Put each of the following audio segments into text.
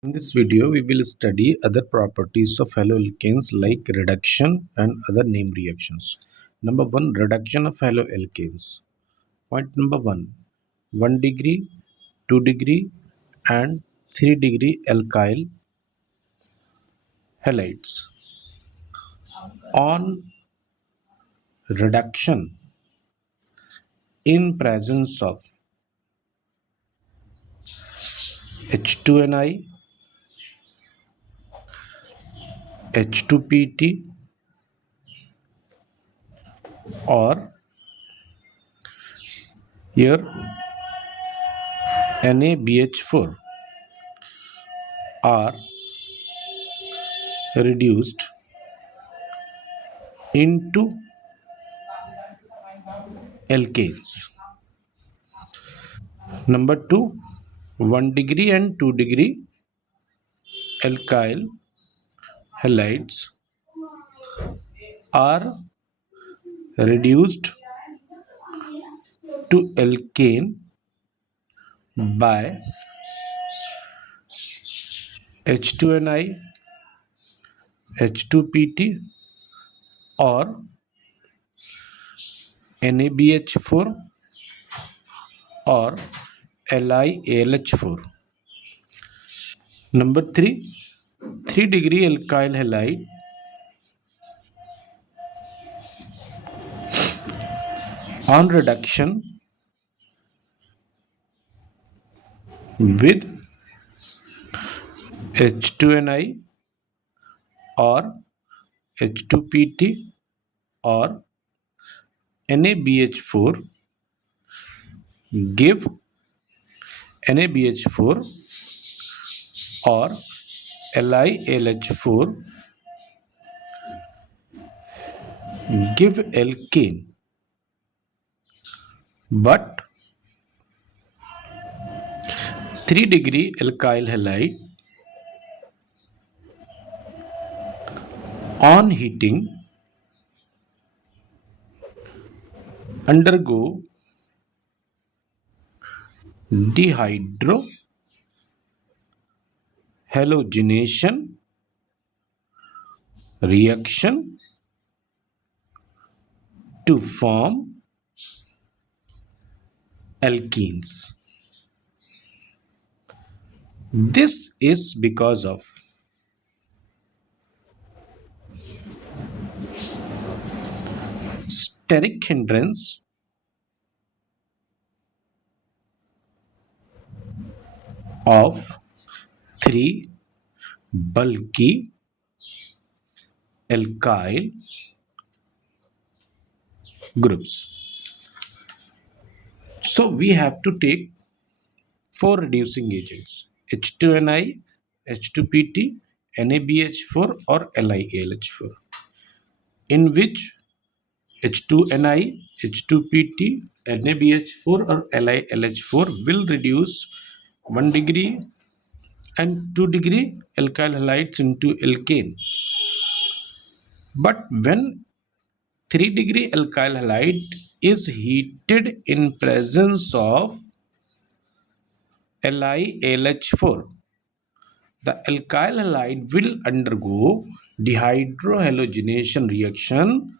In this video, we will study other properties of haloalkanes like reduction and other name reactions. Number 1. Reduction of haloalkanes. Point number 1. 1 degree, 2 degree and 3 degree alkyl halides. On reduction in presence of H2Ni, H2PT or here NaBH4 are reduced into alkanes. Number 2, 1 degree and 2 degree alkyl halides are reduced to alkane by H2Ni, H2PT or NaBH4 or LiAlH4. Number 3, 3 degree alkyl halide on reduction with H2Ni or H2PT or NaBH4 give NaBH4 or LiLH4 give alkane, but 3 degree alkyl halide on heating undergo dehydrohalogenation reaction to form alkenes. This is because of steric hindrance of 3 bulky alkyl groups. So we have to take 4 reducing agents: H2Ni, H2PT, NaBH4 or LiAlH4, in which H2Ni, H2PT, NaBH4 or LiLH4 will reduce 1 degree and 2 degree alkyl halides into alkane. But when 3 degree alkyl halide is heated in presence of LiLH4, the alkyl halide will undergo dehydrohalogenation reaction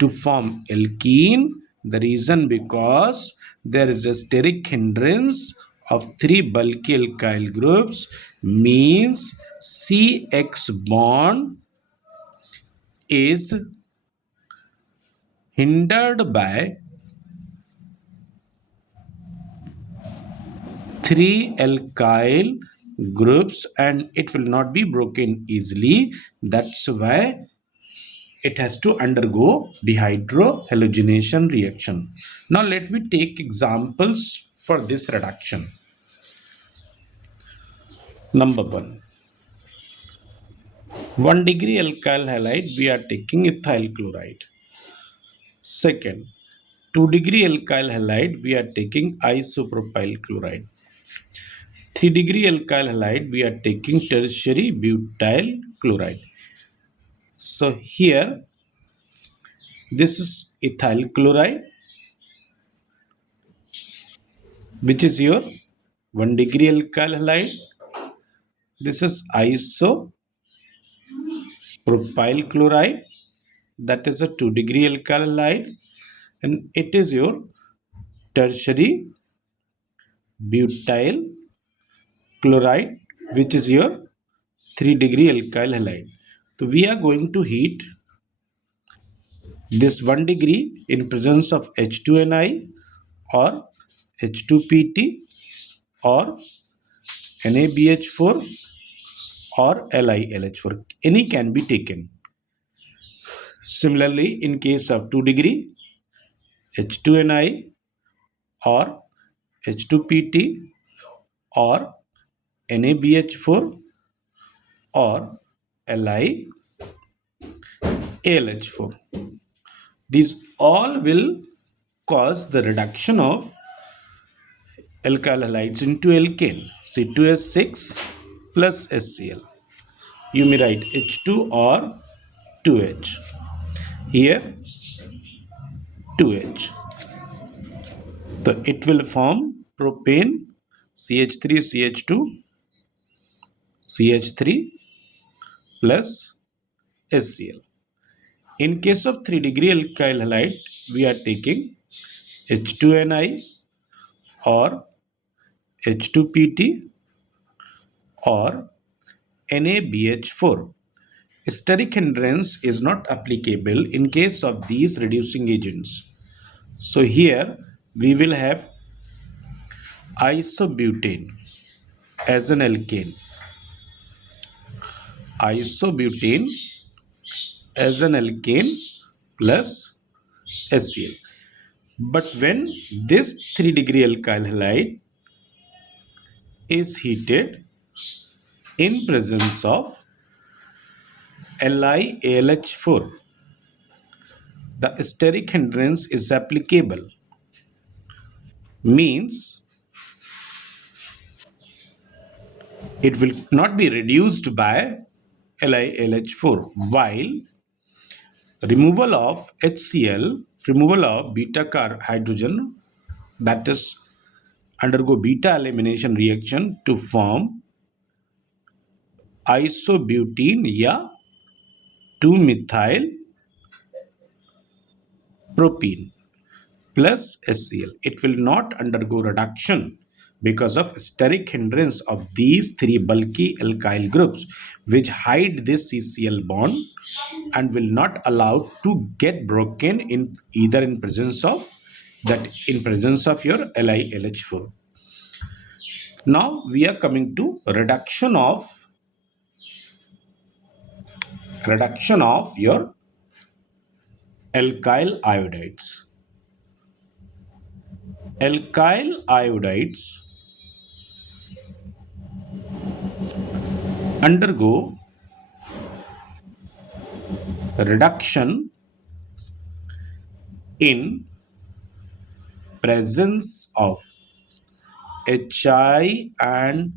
to form alkene. The reason because there is a steric hindrance of 3 bulky alkyl groups means CX bond is hindered by 3 alkyl groups and it will not be broken easily. That's why it has to undergo dehydrohalogenation reaction. Now let me take examples for this reduction. Number 1. 1 degree alkyl halide, we are taking ethyl chloride. Second, 2 degree alkyl halide, we are taking isopropyl chloride. 3 degree alkyl halide, we are taking tertiary butyl chloride. So here, this is ethyl chloride, which is your 1 degree alkyl halide. This is isopropyl chloride, that is a 2-degree alkyl halide, and it is your tertiary butyl chloride, which is your 3-degree alkyl halide. So we are going to heat this 1 degree in presence of H2Ni or H2PT or NaBH4 or LiLH4. Any can be taken. Similarly, in case of 2 degree, H2Ni or H2PT or NaBH4 or LiALH4. These all will cause the reduction of alkyl halides into alkane, C2H6 plus HCl. You may write H2 or 2H. Here 2H. So it will form propane CH3 CH2 CH3 plus HCl. In case of 3-degree alkyl halide, we are taking H2Ni or H2PT or NaBH4. Steric hindrance is not applicable in case of these reducing agents. So here we will have isobutane as an alkane. Isobutane as an alkane plus HCl. But when this 3-degree alkyl halide is heated in presence of LiALH4, the steric hindrance is applicable. Means it will not be reduced by LiLH4, while removal of HCl, removal of beta hydrogen, that is undergo beta elimination reaction to form isobutene या 2-methyl propene plus HCl. It will not undergo reduction because of steric hindrance of these 3 bulky alkyl groups, which hide this CCl bond and will not allow to get broken in either in presence of your LiLH4. Now we are coming to reduction of your alkyl iodides. Alkyl iodides undergo reduction in presence of Hi and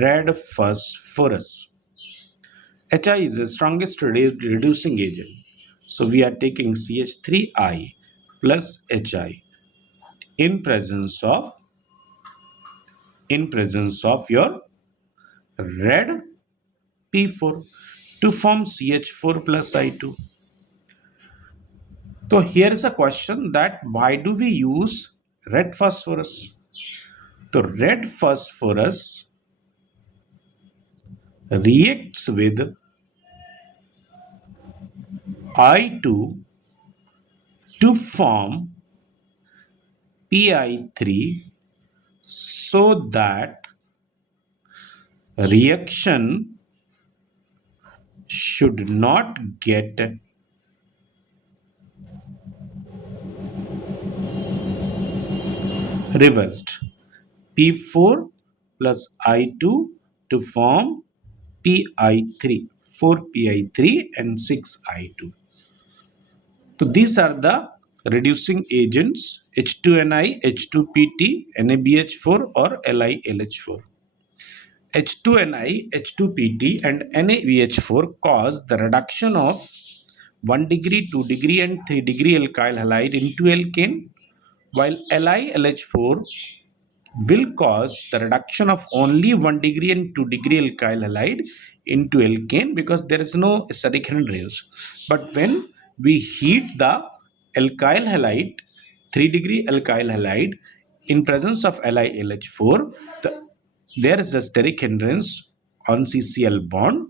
red phosphorus. Hi is the strongest reducing agent. So we are taking CH3I plus Hi in presence of your red P4 to form CH4 plus I2. So here is a question that why do we use red phosphorus? So red phosphorus reacts with I2 to form Pi3 so that reaction should not get reversed. P4 plus I2 to form Pi3, 4Pi3 and 6I2. So these are the reducing agents H2Ni, H2PT, NaBH4 or LiLH4. H2Ni, H2PT and NaBH4 cause the reduction of 1 degree, 2 degree and 3 degree alkyl halide into alkane, while LiLH4 will cause the reduction of only 1 degree and 2 degree alkyl halide into alkane because there is no acidic hindrance. But when we heat the alkyl halide, 3 degree alkyl halide in presence of LiLH4, the, there is a steric hindrance on CCl bond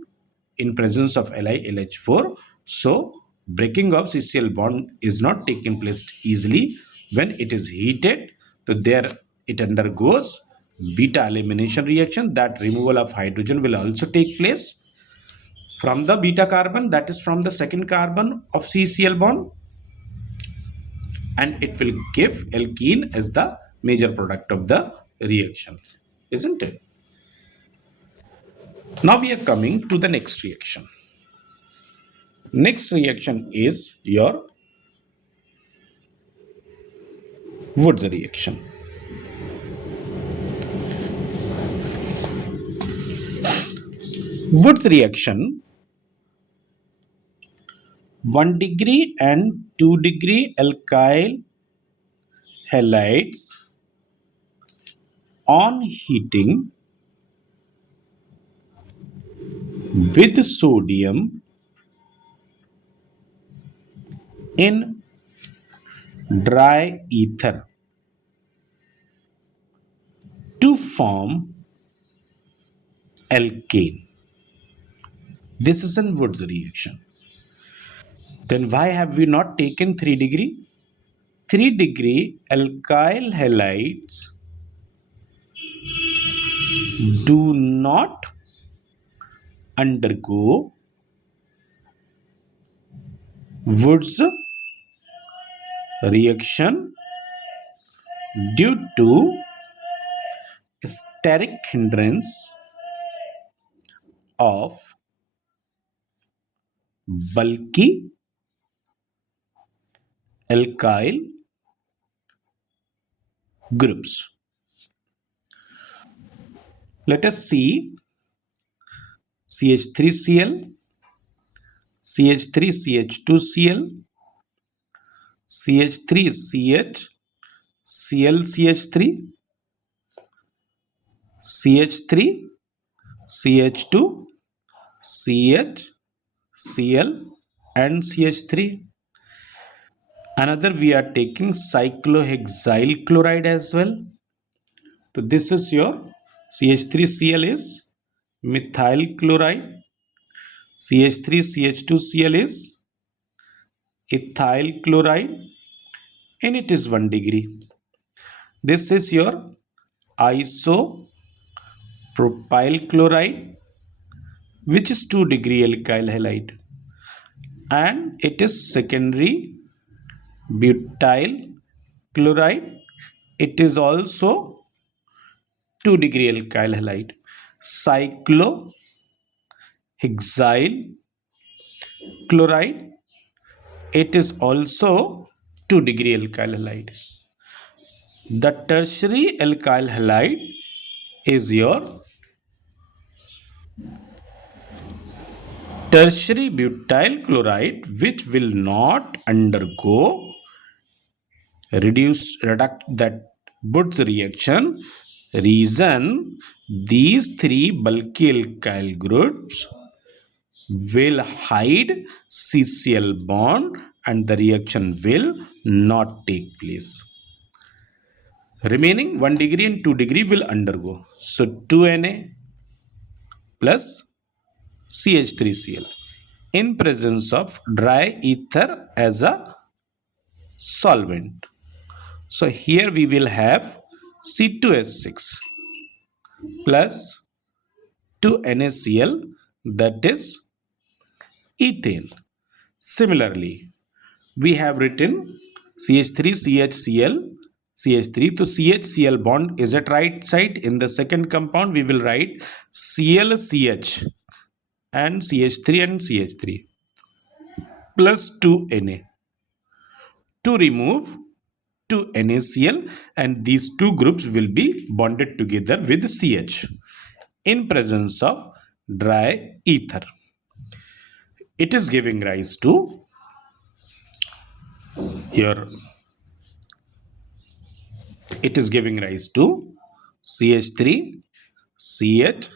in presence of LiLH4. So breaking of CCl bond is not taking place easily when it is heated. So there it undergoes beta elimination reaction. That removal of hydrogen will also take place from the beta carbon, that is from the second carbon of CCl bond, and it will give alkene as the major product of the reaction, isn't it? Now we are coming to the next reaction. Next reaction is your Wood's reaction. Wood's reaction, 1 degree and 2 degree alkyl halides on heating with sodium in dry ether to form alkane. This is an Wood's reaction. Then why have we not taken 3 degree? 3 degree alkyl halides do not undergo Wood's reaction due to steric hindrance of bulky alkyl groups. Let us see CH3Cl, CH3CH2Cl, CH3CH, ClCH3, CH3, CH2, CH, Cl, and CH3. Another we are taking cyclohexyl chloride as well. So this is your CH3Cl is methyl chloride, CH3CH2Cl is ethyl chloride, and it is 1 degree. This is your isopropyl chloride, which is 2 degree alkyl halide, and it is secondary butyl chloride. It is also 2 degree alkyl halide. Cyclohexyl chloride, it is also 2 degree alkyl halide. The tertiary alkyl halide is your tertiary butyl chloride, which will not undergo reduct that Wood's reaction. Reason, these three bulky alkyl groups will hide CCl bond and the reaction will not take place. Remaining 1 degree and 2 degree will undergo. So 2Na plus CH3Cl in presence of dry ether as a solvent. So here we will have C2H6 plus 2NaCl, that is ethane. Similarly, we have written CH3CHCl, CH3 to CHCl bond is at right side. In the second compound we will write ClCH and CH3 and CH3 plus 2Na to remove 2NaCl, and these two groups will be bonded together with CH in presence of dry ether. It is giving rise to your it is giving rise to CH3, CH,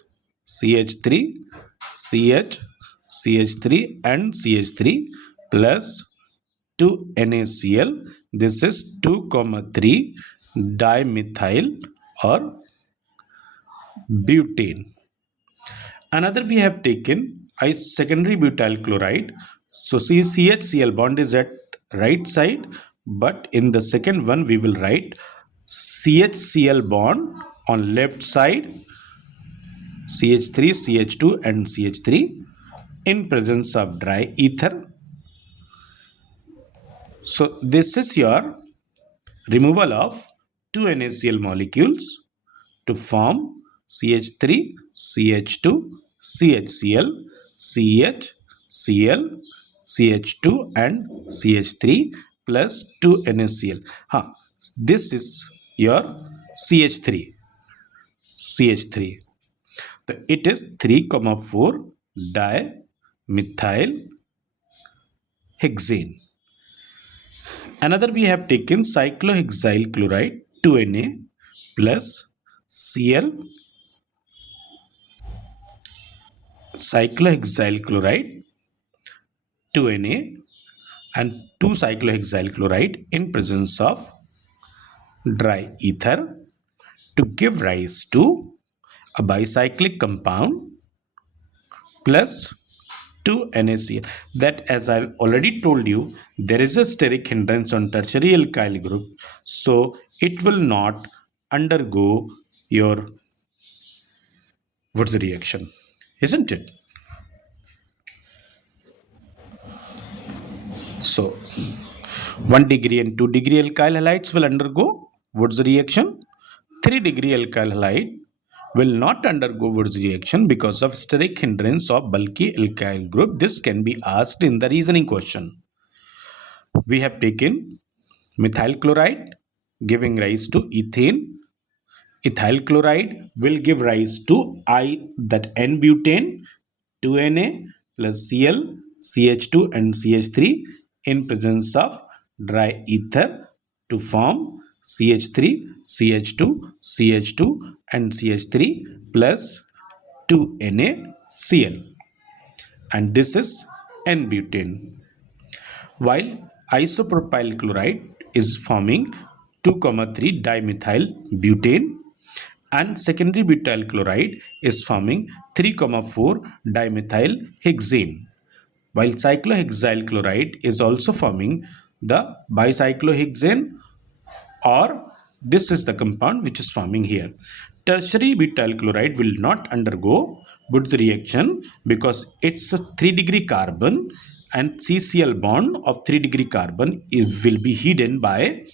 CH3, CH, CH3 and CH3 plus 2 NaCl. This is 2, 3 dimethyl or butane. Another we have taken secondary butyl chloride. So see CHCl bond is at right side, but in the second one we will write CHCl bond on left side, CH3, CH2 and CH3 in presence of dry ether. So this is your removal of two NaCl molecules to form CH3, CH2, CHCl, CH, Cl, CH2 and CH3 plus 2 NaCl. This is your CH3. CH3. So it is 3, 4 dimethyl hexane. Another we have taken cyclohexyl chloride 2Na plus Cl cyclohexyl chloride 2Na and 2 cyclohexyl chloride in presence of dry ether to give rise to a bicyclic compound plus 2 NaCl. That, as I already told you, there is a steric hindrance on tertiary alkyl group, so it will not undergo your Woods reaction, isn't it? So 1 degree and 2 degree alkyl halides will undergo Woods reaction. 3 degree alkyl halide will not undergo Woods reaction because of steric hindrance of bulky alkyl group. This can be asked in the reasoning question. We have taken methyl chloride giving rise to ethane. Ethyl chloride will give rise to that N-butane, 2Na plus Cl, CH2 and CH3 in presence of dry ether to form CH3, CH2, CH2 and CH3 plus 2NaCl, and this is N-butane. While isopropyl chloride is forming 2, 3 dimethyl butane and secondary butyl chloride is forming 3, 4 dimethyl hexane, while cyclohexyl chloride is also forming the bicyclohexane, or this is the compound which is forming here. Tertiary butyl chloride will not undergo Woods reaction because it's a 3-degree carbon and CCl bond of 3-degree carbon will be hidden by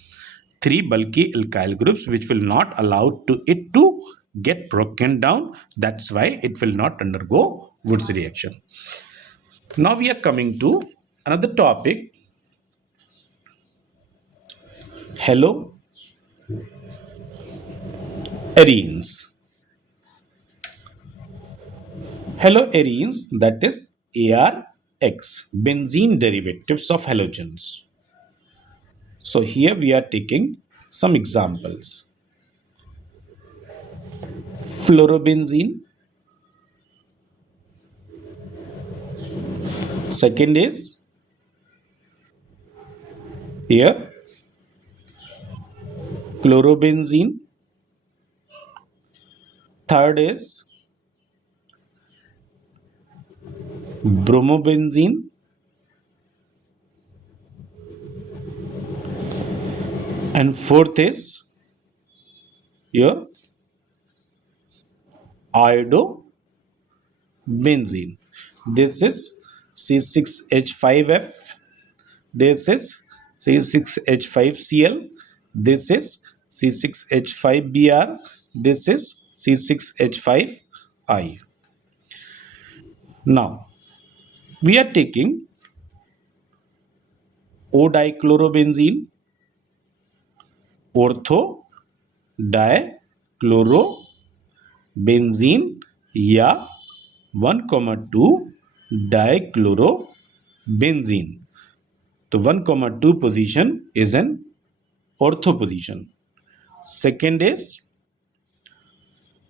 3 bulky alkyl groups, which will not allow it to get broken down. That's why it will not undergo Woods reaction. Now we are coming to another topic, haloarenes. Haloarenes, that is ARX, benzene derivatives of halogens. So here we are taking some examples. Fluorobenzene. Second is here chlorobenzene. Third is bromobenzene. And fourth is your iodobenzene. This is C6H5F. This is C6H5Cl. This is C6H5Br. This is C6H5I. Now we are taking O dichlorobenzene, ortho dichlorobenzene या 1,2 dichlorobenzene. तो 1,2 position is an ortho position. Second is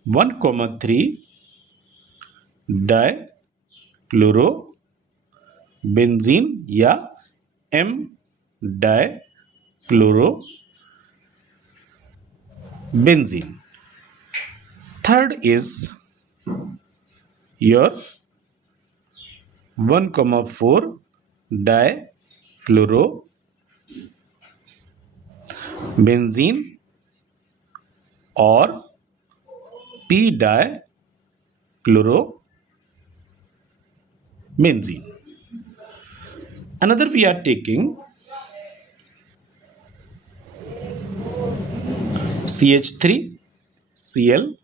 1 comma 3 dichlorobenzene या M dichlorobenzene. Third is your 1 comma 4 dichlorobenzene or P dichlorobenzene. Another we are taking CH3 Cl,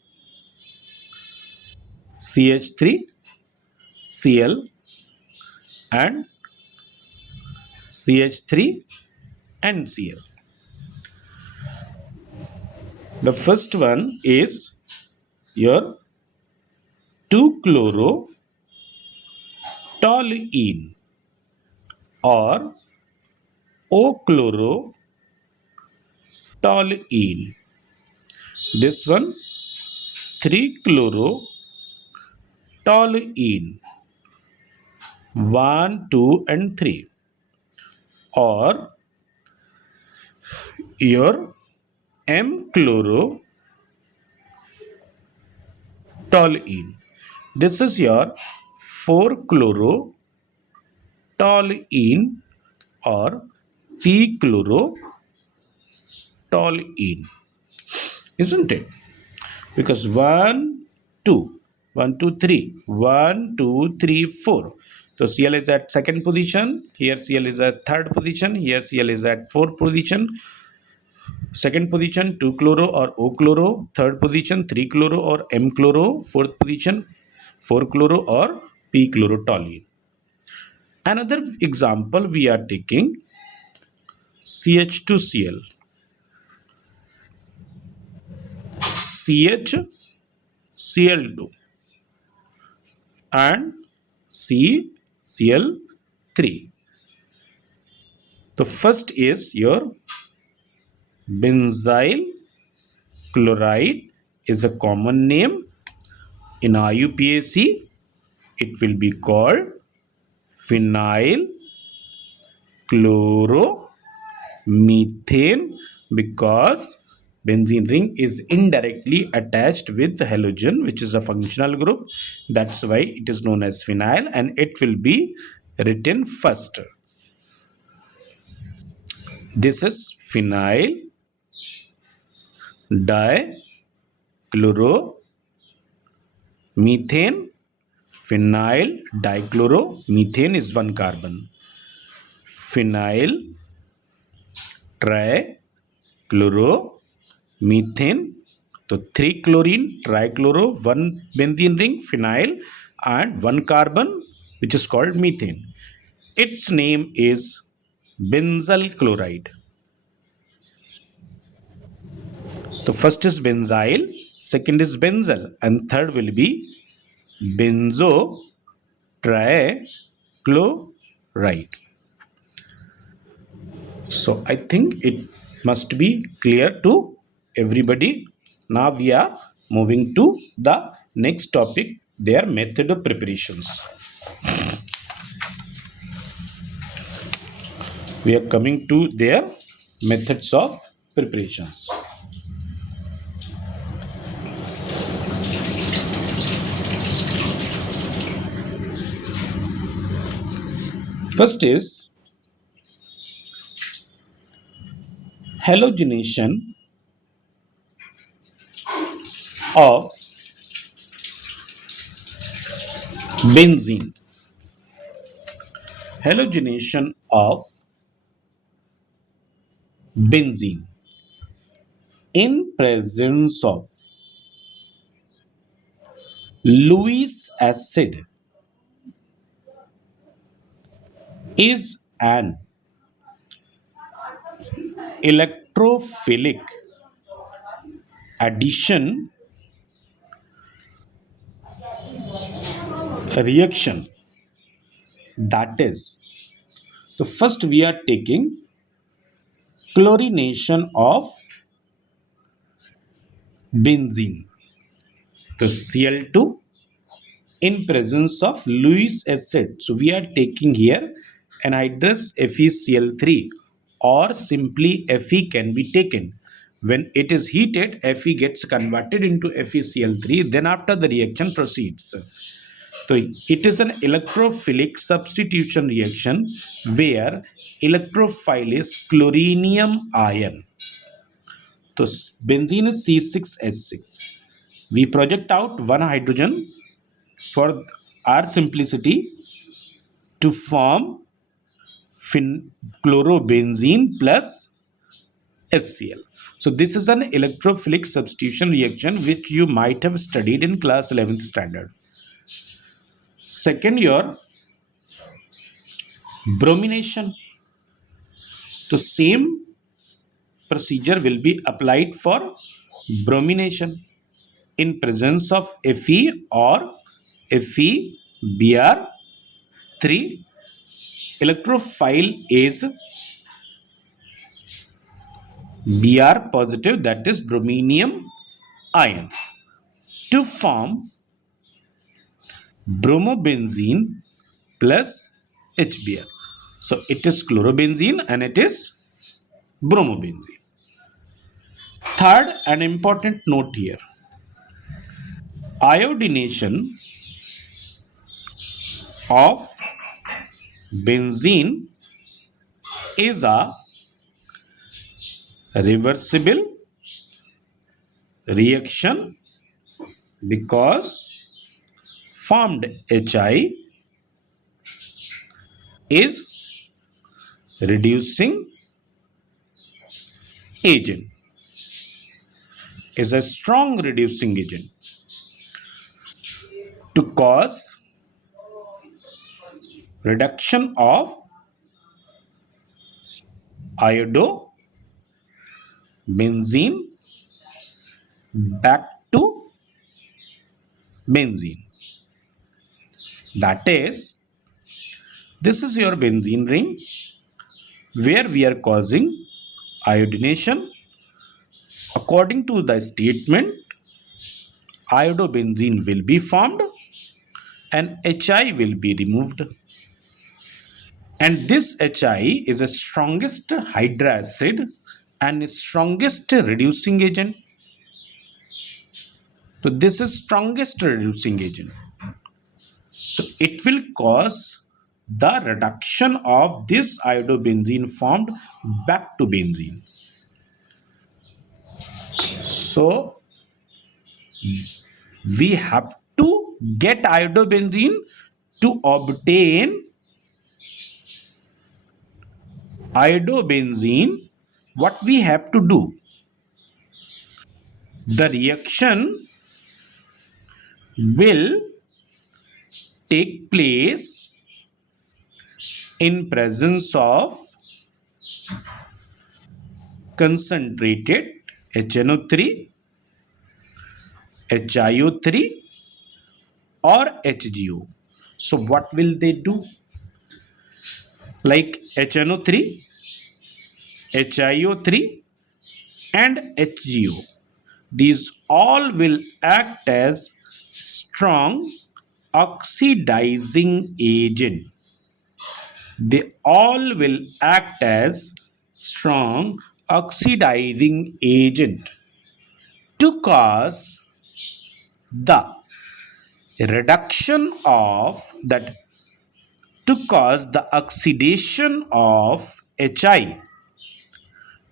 CH3 Cl and CH3 NCl. The first one is your 2-chlorotoluene or O-chlorotoluene. This one 3-chlorotoluene 1, 2 and 3 or your M-chlorotoluene. This is your 4-chlorotoluene or P-chlorotoluene, isn't it? Because 1, 2, 1, 2, 3, 1, 2, 3, 4. So Cl is at second position. Here Cl is at third position. Here Cl is at fourth position. Second position 2-chloro or O-chloro. Third position 3-chloro or M-chloro. Fourth position 4-chloro or P-chlorotoluene. Another example we are taking CH2Cl. CHCl2 and CCl3. The first is your benzyl chloride is a common name. In IUPAC, it will be called phenyl chloromethane because benzene ring is indirectly attached with halogen, which is a functional group. That's why it is known as phenyl and it will be written first. This is phenyl dichloromethane. Phenyl dichloromethane is one carbon. Phenyl trichloromethane. So 3 chlorine, trichloro, 1 benzene ring, phenyl and 1 carbon which is called methane. Its name is benzyl chloride. The first is benzyl, second is benzyl and third will be benzo trichloride. So I think it must be clear to everybody. Now we are moving to the next topic, their method of preparations. We are coming to their methods of preparations. First is halogenation of benzene. Halogenation of benzene in presence of Lewis acid is an electrophilic addition reaction. That is, the first we are taking chlorination of benzene. So Cl2 in presence of Lewis acid. So we are taking here anhydrous FeCl3, or simply Fe can be taken. When it is heated, Fe gets converted into FeCl3. Then after the reaction proceeds. So it is an electrophilic substitution reaction where electrophile is chlorinium ion. So benzene is C6H6. We project out one hydrogen for our simplicity to form chlorobenzene plus HCl. So this is an electrophilic substitution reaction which you might have studied in class 11th standard. Second, your bromination. The same procedure will be applied for bromination in presence of Fe or FeBr3. Electrophile is Br positive, that is brominium ion, to form bromobenzene plus HBr. So it is chlorobenzene and it is bromobenzene. Third, an important note here. Iodination of benzene is a reversible reaction because formed Hi is reducing agent, is a strong reducing agent to cause reduction of iodobenzene back to benzene. That is, this is your benzene ring where we are causing iodination. According to the statement, iodobenzene will be formed and Hi will be removed. And this Hi is the strongest hydroacid and strongest reducing agent. So this is strongest reducing agent. So it will cause the reduction of this iodobenzene formed back to benzene. So we have to get iodobenzene to obtain iodobenzene. What we have to do? The reaction will take place in presence of concentrated HNO3, HiO3 or HGO. So what will they do? Like HNO3, HiO3 and HGO. These all will act as strong oxidizing agent. They all will act as strong oxidizing agent to cause the reduction of that, to cause the oxidation of Hi,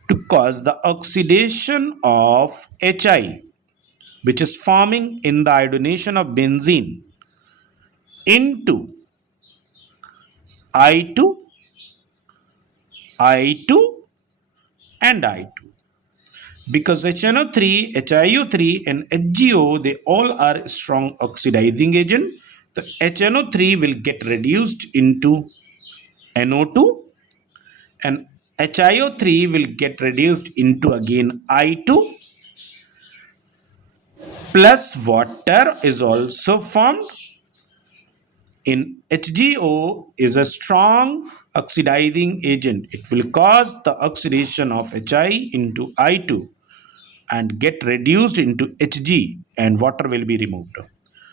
to cause the oxidation of Hi, which is forming in the iodination of benzene into I2, I2 and I2. Because HNO3, HiO3 and HGO, they all are strong oxidizing agent. The HNO3 will get reduced into NO2 and HiO3 will get reduced into again I2 plus water is also formed. In HGO is a strong oxidizing agent. It will cause the oxidation of Hi into I2 and get reduced into Hg and water will be removed.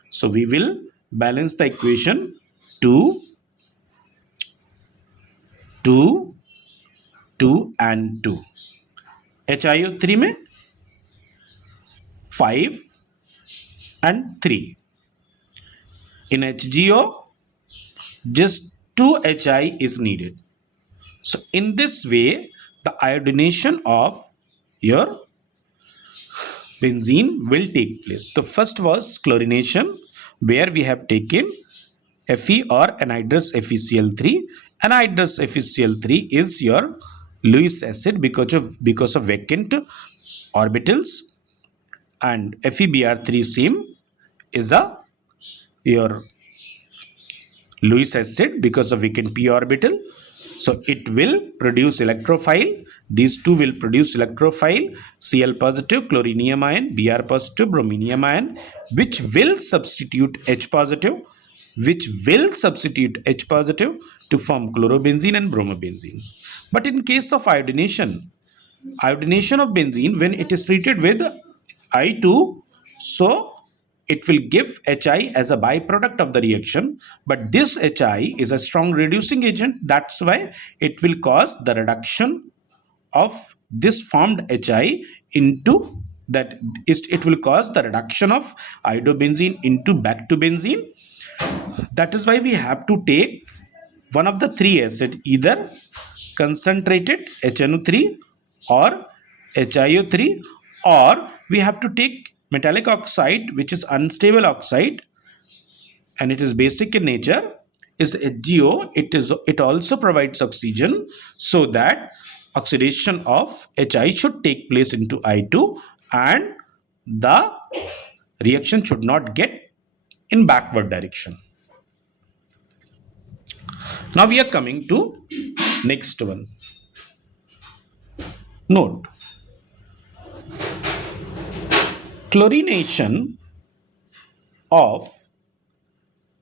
So we will balance the equation 2, 2, 2 and 2. HiO3 में 5 and 3. In HgO, just 2 Hi is needed. So in this way, the iodination of your benzene will take place. The first was chlorination, where we have taken Fe or anhydrous FeCl3. Anhydrous FeCl3 is your Lewis acid because of vacant orbitals, and FeBr3 same is a your Lewis acid because of vacant p orbital. So it will produce electrophile. These two will produce electrophile, Cl positive, chlorinium ion, Br positive, brominium ion, which will substitute H positive, to form chlorobenzene and bromobenzene. But in case of iodination of benzene, when it is treated with I2, so it will give Hi as a byproduct of the reaction, but this Hi is a strong reducing agent. That's why it will cause the reduction of this formed Hi into that is it will cause the reduction of iodobenzene into back to benzene. That is why we have to take one of the three acid, either concentrated HNO3 or HiO3, or we have to take metallic oxide, which is unstable oxide and it is basic in nature, is HgO. It also provides oxygen, so that oxidation of Hi should take place into I2 and the reaction should not get in backward direction. Now we are coming to next one. Note, chlorination of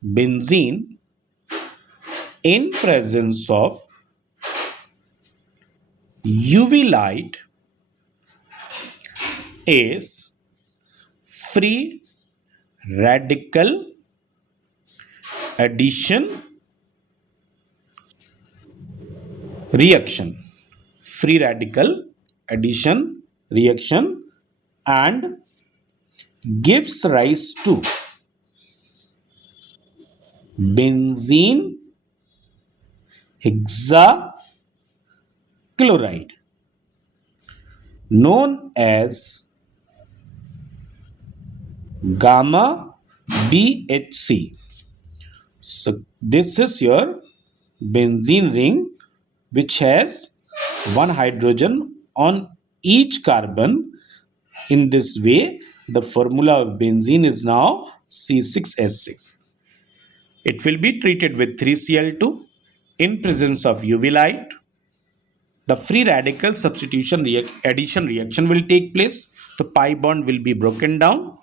benzene in presence of UV light is free radical addition reaction. Free radical addition reaction and gives rise to benzene hexachloride known as gamma BHC. So this is your benzene ring which has one hydrogen on each carbon. In this way, the formula of benzene is now C6H6. It will be treated with 3Cl2 in presence of UV light. The free radical substitution addition reaction will take place. The pi bond will be broken down.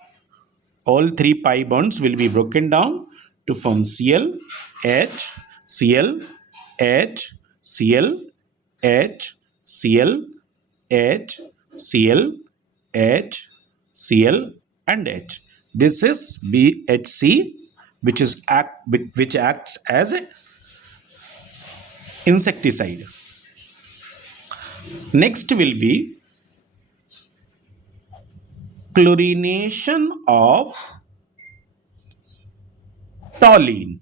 All three pi bonds will be broken down to form Cl, H, Cl, H, Cl, H, Cl, H, Cl, H, Cl, and H. This is BHC, which acts as an insecticide. Next will be chlorination of toluene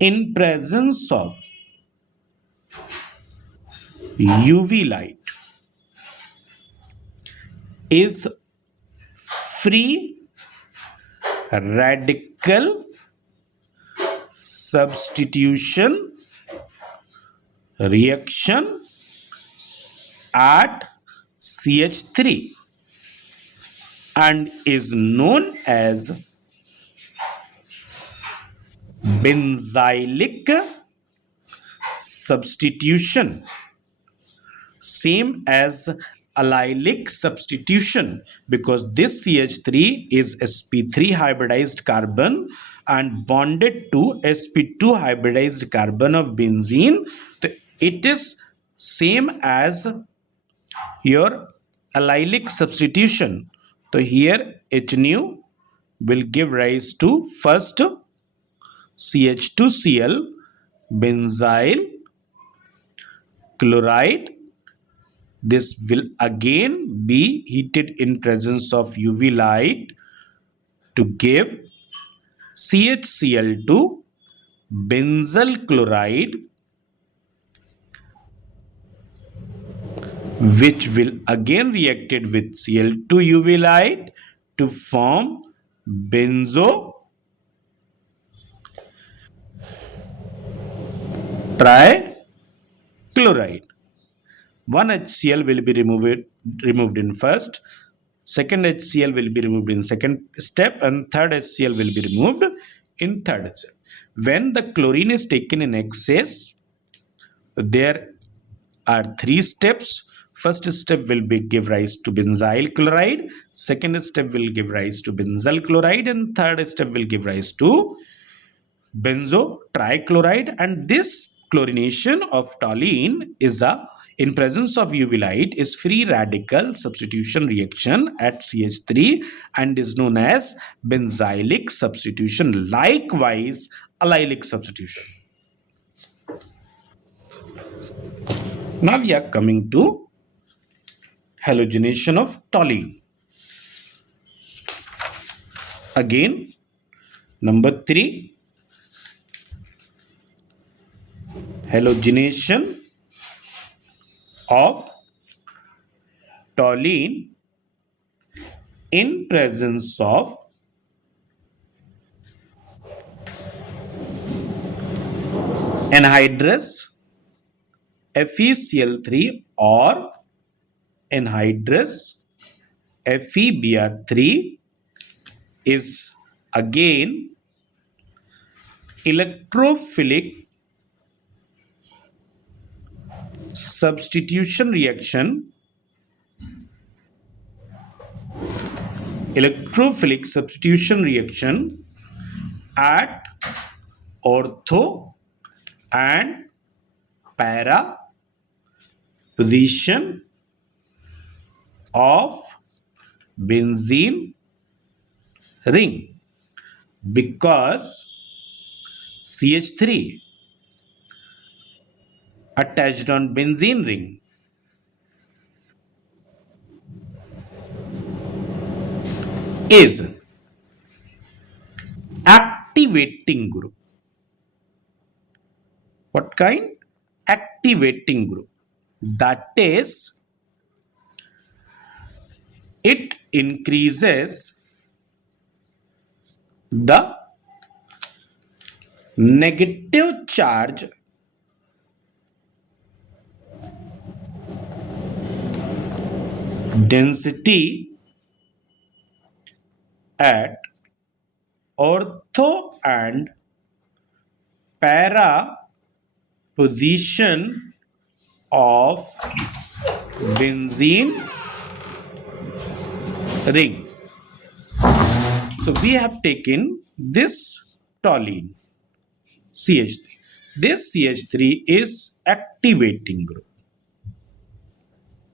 in presence of UV light is free radical substitution reaction at CH3 and is known as benzylic substitution, same as allylic substitution, because this CH3 is sp3 hybridized carbon and bonded to sp2 hybridized carbon of benzene. So it is same as your allylic substitution. So here H nu will give rise to first CH2Cl benzyl chloride. This will again be heated in presence of UV light to give CHCl2 benzyl chloride, which will again reacted with Cl2 UV light to form benzo trichloride. One HCl will be removed in first, second HCl will be removed in second step, and third HCl will be removed in third step. When the chlorine is taken in excess, there are three steps. First step will be give rise to benzyl chloride, second step will give rise to benzyl chloride, and third step will give rise to benzo trichloride. And this chlorination of toluene is a in presence of UV light is free radical substitution reaction at CH3 and is known as benzylic substitution. Likewise, allylic substitution. Now we are coming to halogenation of toluene. Again, number 3, halogenation of toluene in presence of anhydrous FeCl3 or anhydrous FeBr3 is again electrophilic substitution reaction. Electrophilic substitution reaction at ortho and para position of benzene ring, because CH3 attached on benzene ring is activating group. What kind? Activating group. That is, it increases the negative charge density at ortho and para position of benzene ring. So we have taken this toluene CH3. This CH3 is activating group.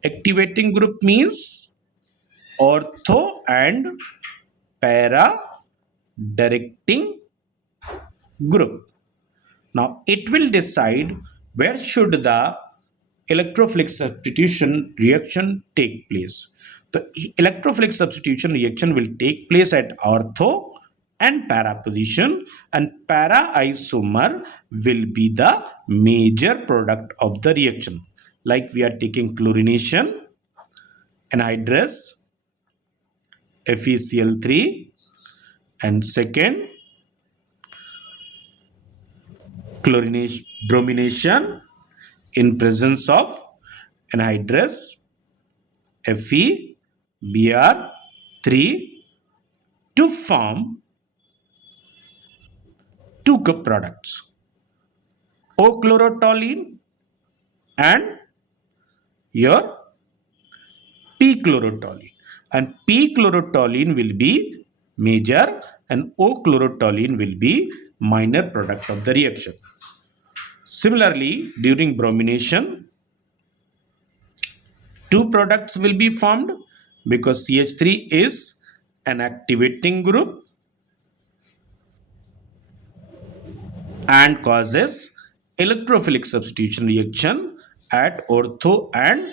Activating group means ortho and para directing group. Now it will decide where should the electrophilic substitution reaction take place. The electrophilic substitution reaction will take place at ortho and para position, and para isomer will be the major product of the reaction. Like we are taking chlorination, anhydrous FeCl3, and second chlorination bromination in presence of anhydrous FeBr3 to form two products, O-chlorotoluene and your P-chlorotoluene. And P-chlorotoluene will be major and O-chlorotoluene will be minor product of the reaction. Similarly, during bromination, Two products will be formed because CH3 is an activating group and causes electrophilic substitution reaction at ortho and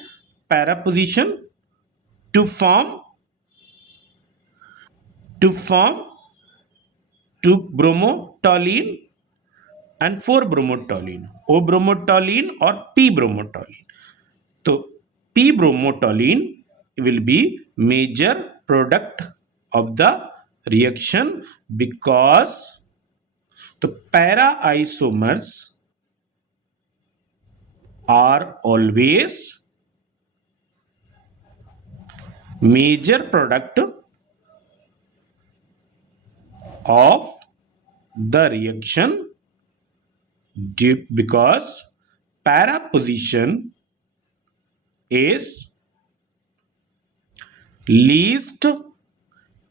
para position to form to form 2 bromotoluene and 4 bromotoluene, O bromotoluene or P bromotoluene. So P bromotoluene will be major product of the reaction because the para isomers are always major product of the reaction due because para position is least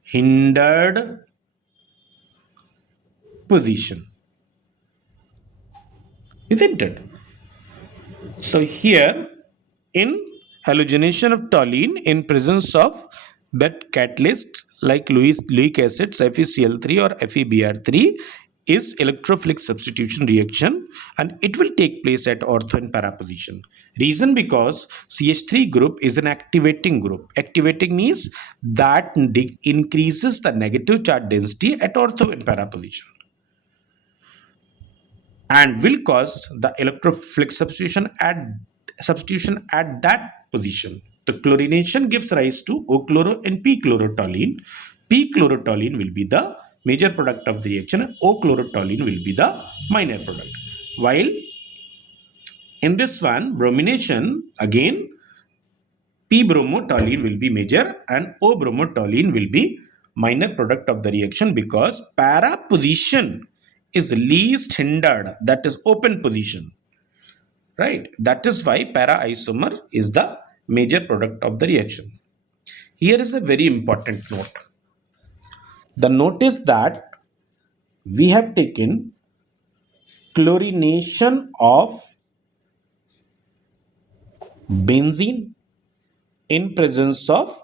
hindered position, isn't it? So here in halogenation of toluene in presence of that catalyst like Lewis acids FeCl3 or FeBr3 is electrophilic substitution reaction and it will take place at ortho and para position. Reason because CH3 group is an activating group. Activating means that increases the negative charge density at ortho and para position and will cause the electrophilic substitution at that position. The chlorination gives rise to O-chloro and P-chlorotoluene. P-chlorotoluene will be the major product of the reaction and O-chlorotoluene will be the minor product. While in this one, bromination, again, P-bromotoluene will be major and O-bromotoluene will be minor product of the reaction because para position is least hindered, that is open position, right? That is why para isomer is the major product of the reaction. Here is a very important note. The note is that we have taken chlorination of benzene in presence of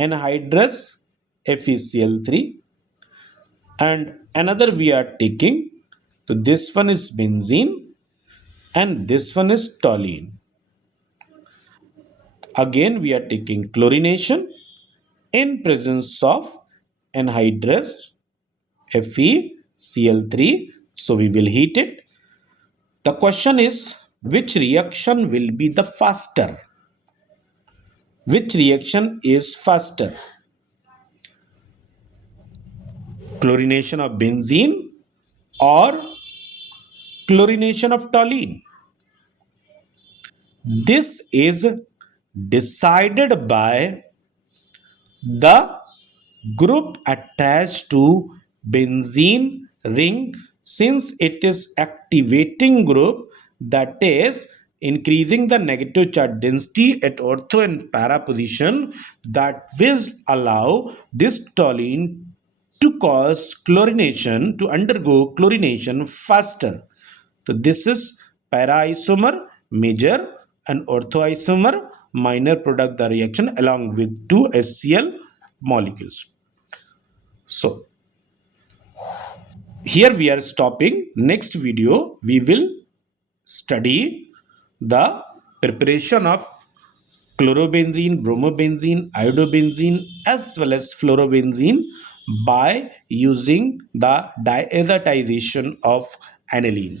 anhydrous FeCl3 and another we are taking. So this one is benzene and this one is toluene. Again we are taking chlorination in presence of anhydrous FeCl3. So we will heat it. The question is which reaction will be the faster? Which reaction is faster? Chlorination of benzene or chlorination of toluene? This is decided by the group attached to benzene ring since it is activating group, that is increasing the negative charge density at ortho and para position, that will allow this toluene to cause chlorination, to undergo chlorination faster. So this is para isomer major and ortho isomer minor product the reaction along with two HCl molecules. So here we are stopping. Next video we will study the preparation of chlorobenzene, bromobenzene, iodobenzene as well as fluorobenzene by using the diazotization of aniline.